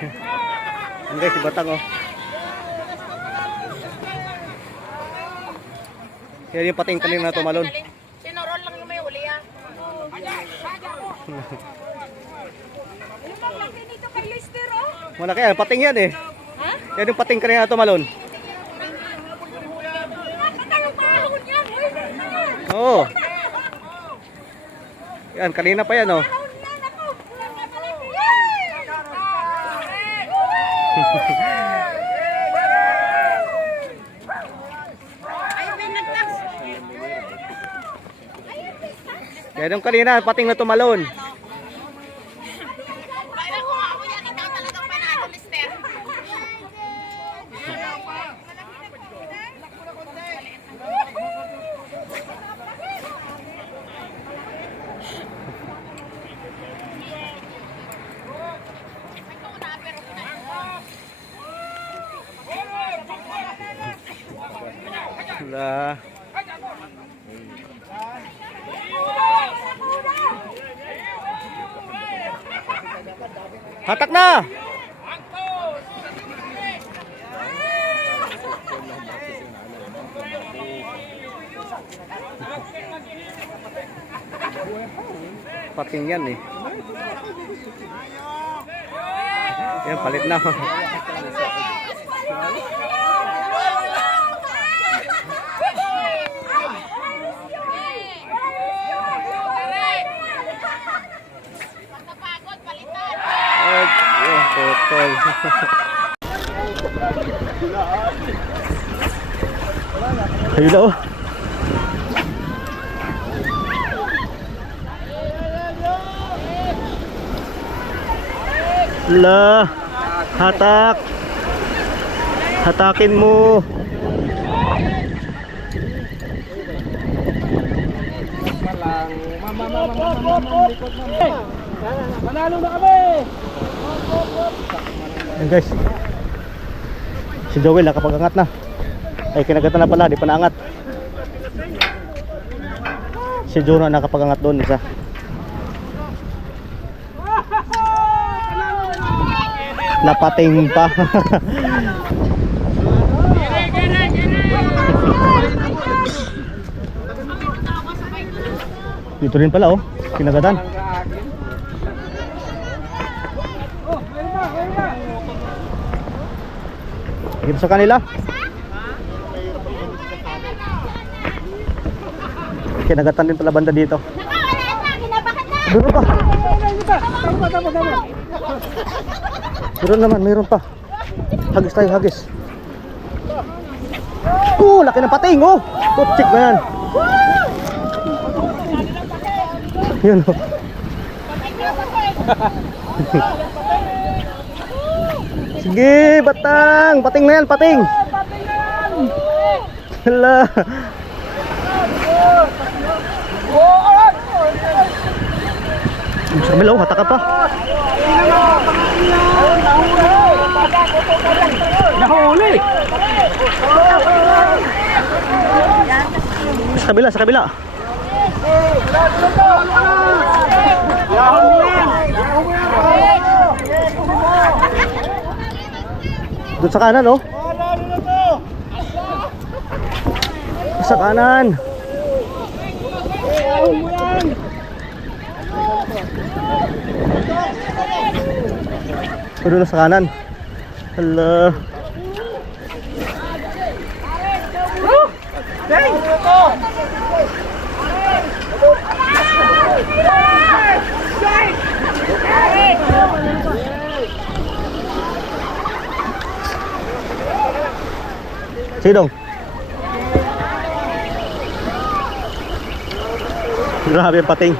Yan guys, si Batang oh. Yan yung pating kanina na tumalon. Sinurol lang yung may uli ah. Malaki yan, pating yan eh. Ha? Yan yung pating kanina na tumalon. Oo. Yan, kanina pa yan oh. Yan yung kanina, pating na tumalon. Lah. Hatak na. Pating yan eh. Yan, palit na. Potol. Ayun na oh. La, hatak. Hatakin mo. Manalo na kami. Ayan guys, si Joel nakapagangat na. Ay kinagatan na pala, di pa naangat. Si Juno nakapagangat doon isa. Napating pa. Dito rin pala oh, kinagatan. Dito sa kanila. Kinagatan din pala banda dito. Meron pa. Meron naman, meron pa. Hagis tayo, hagis. Laki ng pating oh. Putsik na yan. Yun oh. Sige, Batang. Pating na yan, pating. Hala. Sa milaw, hata ka pa. Nahuli. Sa kabila, sa kabila. Doon sa kanan oh. Sa kanan. Doon sa kanan. Hala. Sidong. Grabe yung pating.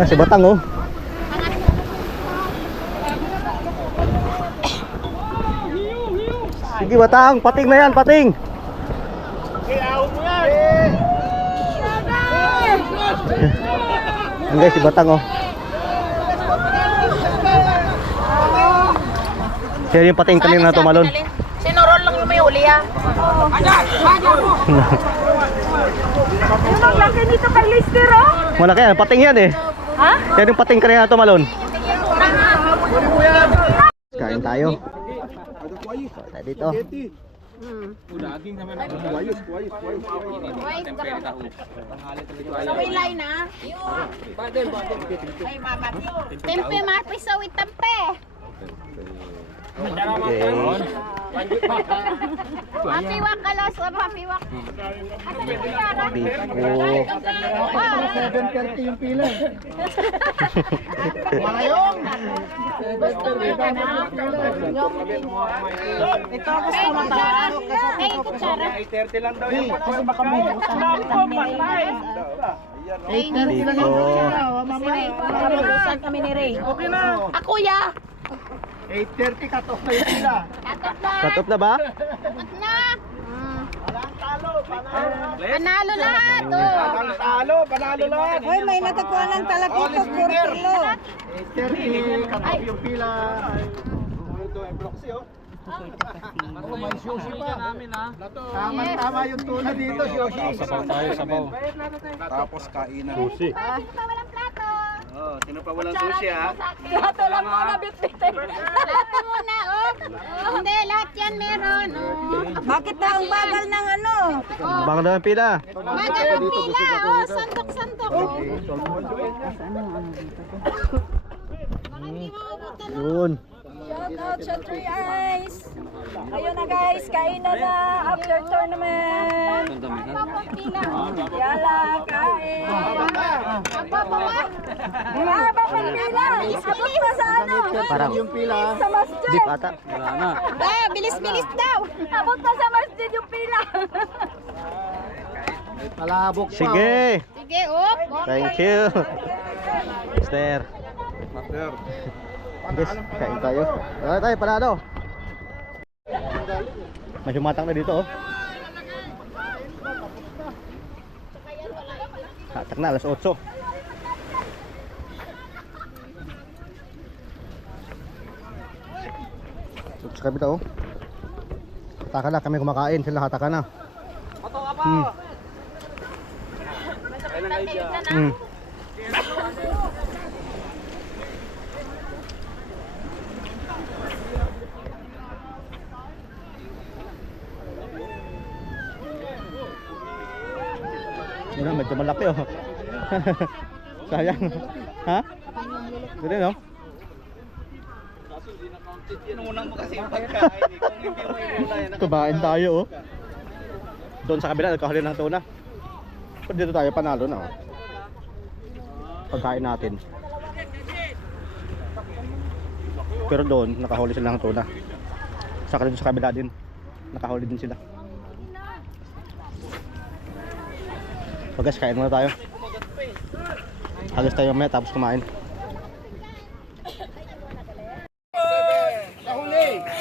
Si Batang oh. Sige Batang, pating na yan, pating. Yan guys, si Batang oh. Siya yung pating kanina na tumalon. Sinurol lang yung may huli ah. Ano ang laki nito kay Lister, oh? Malaki yan, pating yan eh. Ha? Yan yung pating kanina ito, Malon. Kain tayo. Tayo dito. Sa wilay na. Ay, mama. Tempe, marpisa with tempe. Okay. Mapiwak ka lang sa mapiwak. Biko. 7:30 yung pila. Gusto mo ka na? Ito gusto mo ta? Ay, kutsara. 8:30 lang daw yung kasi baka may Biko. Saan kami ni Ray? Okay na. Ako ya. 8:30 cut off na yung pila. Katot na. Katop na ba? Katot na. Panalo lahat. Panalo lahat. Hoy, may nakakuha ng talakito, 4 kilo. 8:30 cut off yung pila. Ito ay proxy oh. May sushi pa namin ha. Tama yung tuna dito, sushi. Sabaw tayo, sabaw. Tapos kainan. Sushi. Sino pa walang plato? Oh, sino pa walang sushi ha? Plato lang muna, bitbitin. Plato muna, oh. Hindi, lahat yan meron. Oh. Bakit na ang bagal ng ano? Baka na yung pila. Bagal ang pila, oh. Santok-santok, oh. Hindi makabutan, oh. Yun. Shout out sa Three Eyes. Ayun na guys, kainan na after tournament. Pila. Yala, kain. Magbabawa. Mahaba pang pila. Abot pa sa ano? Parang Yung pila. Sa masjid. deep ata. Ah, bilis-bilis daw. Abot pa sa masjid yung pila. Palabok pa. Sige. Sige, oh. Thank you. Mister. Guys, kain tayo. Tayo, panalo. Medyo matang na dito, oh. Hatak na, alas 8. Sa kabita, oh. Hataka na, kami kumakain. Sila hataka na. Hmm. Yun, medyo malaki oh. Sayang. Ha? Ganda no? Kumain tayo oh. Doon sa kabila nagkahuli ng tuna. Pero dito tayo panalo na oh. Pagkain natin. Pero doon nakahuli sila ng tuna. Saka dito sa kabila din nakahuli din sila. So guys, kain muna tayo. Halos tayo mamaya tapos kumain.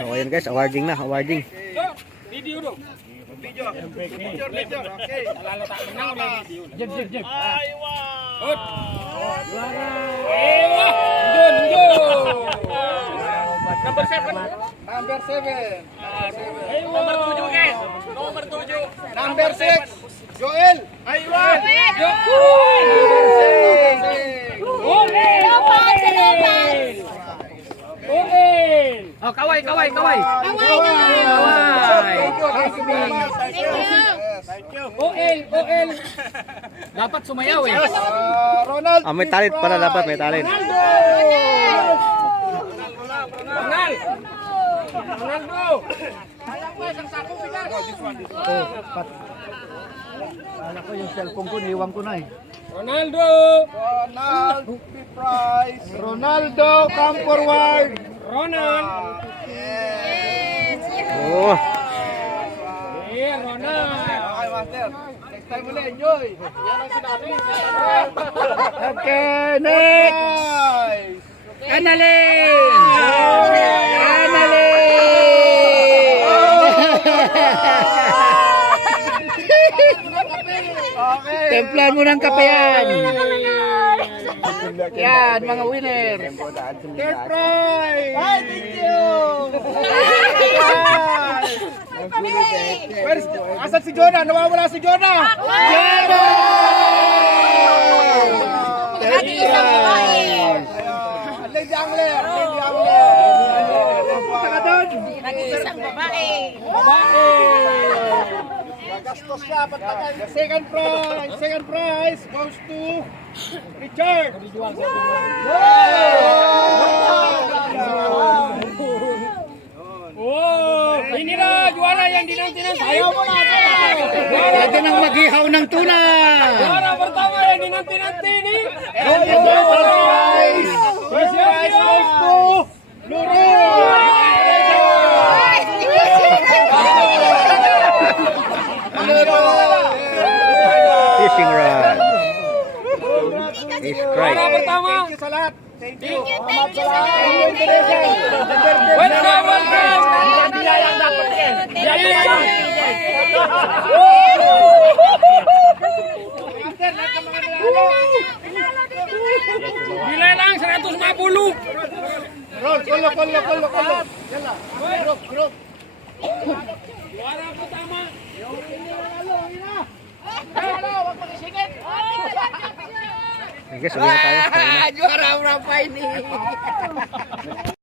So ayun guys, awarding na, awarding. Video do. Video. Picture. Okay. Lalata mo na ulit video. Jeb. Ay, wow. Juara. Number 7. Number 7. Number 7 guys. Number 7. Number 6. Joel. Aywan. Oh, kaway. Kaway na. Thank you. OL. Dapat sumayaw eh. Ronald. May talent pala dapat, may talent. Ronaldo. Sayang mo, isang sakong bigas. Kala ko yung cellphone ko, niiwan ko na eh. Ronaldo Price. Ronaldo, come forward. Ronald. Oh. Ronald. Okay, master. Next time ulit, enjoy. Yan ang sinabi. Okay, next. Annalyn. Templan mo ng kape yan. Yan, mga winner. Surprise! Hi, thank you! Asan si Jonah? Nawawala si Jonah! Nag-iisang babae. Lady Angler! Lady Angler! Punta ka doon! Nag-iisang babae. Gastos siya, pagpatay. The second prize goes to Richard. Hindi na, juara yan, di nang tinang. Ayaw mo na. Pwede nang mag-ihaw ng tuna. Juara pertama yan, di nang tinang-tini. First prize goes to Nurul. Fishing rod. Is strike. Juara pertama. Thank you sa lahat. Thank you. Thank you sa lahat. Welcome, welcome. Bilay lang, 150. Roll, kolo. Yalla. Group. Juara pertama. Sige, sabi na tayo. Juara berapa ini?